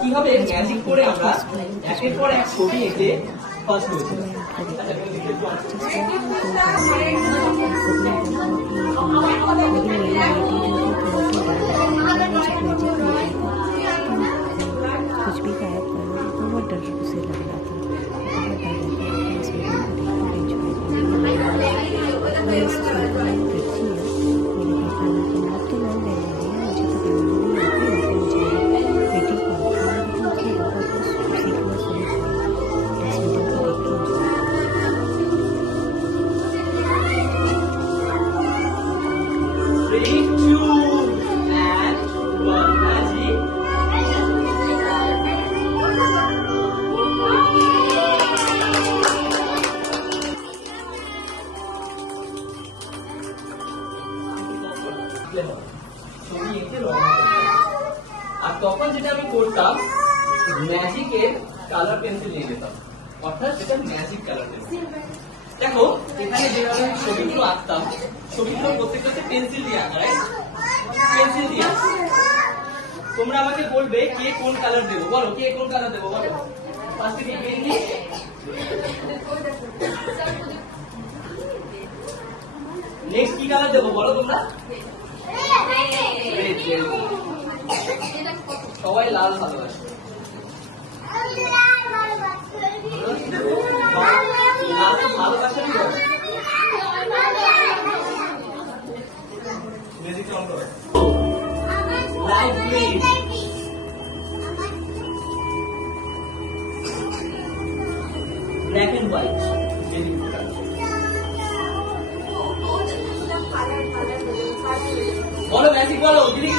কিভাবে ম্যাজিক করে আমরা একের পর এক ছবি এঁকে ফার্স্ট হয়েছি। कुछ भी गायब कर रहे थे तो बहुत डर से लग रहा था। इस वीडियो को देखकर আর তখন যেটা আমি করতাম ম্যাজিকের কালার পেন্সিল নিয়ে যেতাম, অর্থাৎ যেটা ম্যাজিক কালার পেন্সিল। দেখো এখানে যেভাবে আমি ছবিগুলো আঁকতাম, ছবিগুলো প্রত্যেকটাতে পেন্সিল দিয়ে আঁকা, পেন্সিল দিয়ে। তোমরা আমাকে বলবে কে কোন কালার দেবো, বলো কে কোন কালার দেবো, বলো ফার্স্টে কি পেন নিয়ে। নেক্সট কি কালার দেবো বলো তোমরা? সবাই লাল ভালোবাসে, লাল তো ভালোবাসে। Light green, black and white. বলো ম্যাজিক বলো, দিদি